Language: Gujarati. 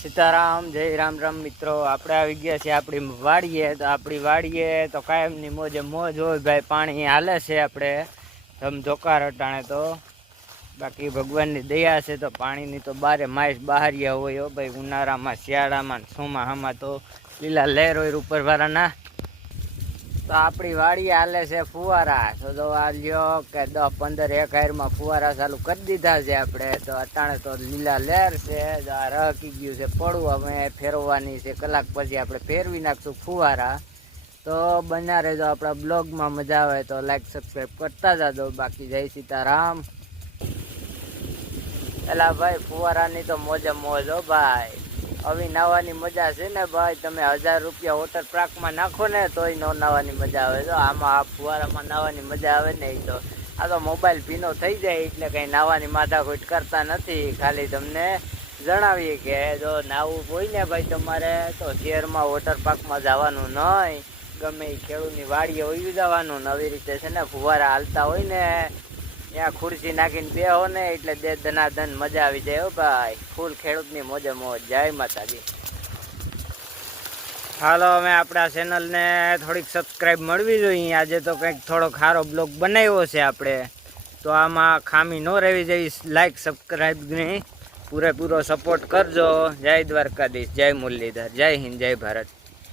સીતારામ, જય રામ રામ મિત્રો. આપણે આવી ગયા છીએ આપણી વાડીએ. તો કાયમની મોજે મોજ હોય ભાઈ. પાણી હાલે છે આપણે ધમધોકાર હટાણે. તો બાકી ભગવાનની દયા છે તો પાણીની તો બારે માસ બહારિયા હોય ભાઈ. ઉનાળામાં, શિયાળામાં, ચોમાસામાં તો લીલા લહેર હોય ઉપરવાળાના. તો આપણી વાડીએ હાલે છે ફુવારા. તો આ લ્યો કે 10-15 એકરમાં ફુવારા ચાલુ કરી દીધા છે આપણે. તો અટાણે તો લીલા લહેર છે. આ રહકી ગયું છે પડવું. અમે ફેરવવાની છે, કલાક પછી આપણે ફેરવી નાખશું ફુવારા. તો બન્યા રહેજો આપણા બ્લોગમાં. મજા આવે તો લાઈક સબસ્ક્રાઈબ કરતા જાજો. બાકી જય સીતારામ. એલા ભાઈ, ફુવારાની તો મોજે મોજ હો ભાઈ. હવે નાવાની મજા છે ને ભાઈ. તમે 1000 રૂપિયા વોટર પાર્કમાં નાખો ને તોય નો નાવાની મજા આવે. તો આમાં આ ફુવારામાં નાવાની મજા આવે ને. તો આ તો મોબાઈલ ભીનો થઈ જાય એટલે કંઈ નાવાની માથાકૂટ કરતા નથી. ખાલી તમને જણાવીએ કે જો નાવું હોય ને ભાઈ તમારે તો શહેરમાં વોટર પાર્કમાં જવાનું નહીં. ગમે એ ખેડૂતની વાડીએ વયું જવાનું. નવી રીતે છે ને ફુવારા હાલતા હોય ને ત્યાં ખુરશી નાખીને બેહો ને એટલે ધનાધન મજા આવી જાય હો ભાઈ. ફૂલ ખેડૂતની મોજે મોજ. જય માતાજી. હાલો, અમે આપણા ચેનલને થોડીક સબસ્ક્રાઈબ મળવી જોઈએ. આજે તો કંઈક થોડોક સારો બ્લોગ બનાવ્યો છે આપણે. તો આમાં ખામી ન રહેવી જોઈએ. લાઈક સબસ્ક્રાઈબની પૂરેપૂરો સપોર્ટ કરજો. જય દ્વારકાધીશ, જય મુરલીધર, જય હિન્દ, જય ભારત.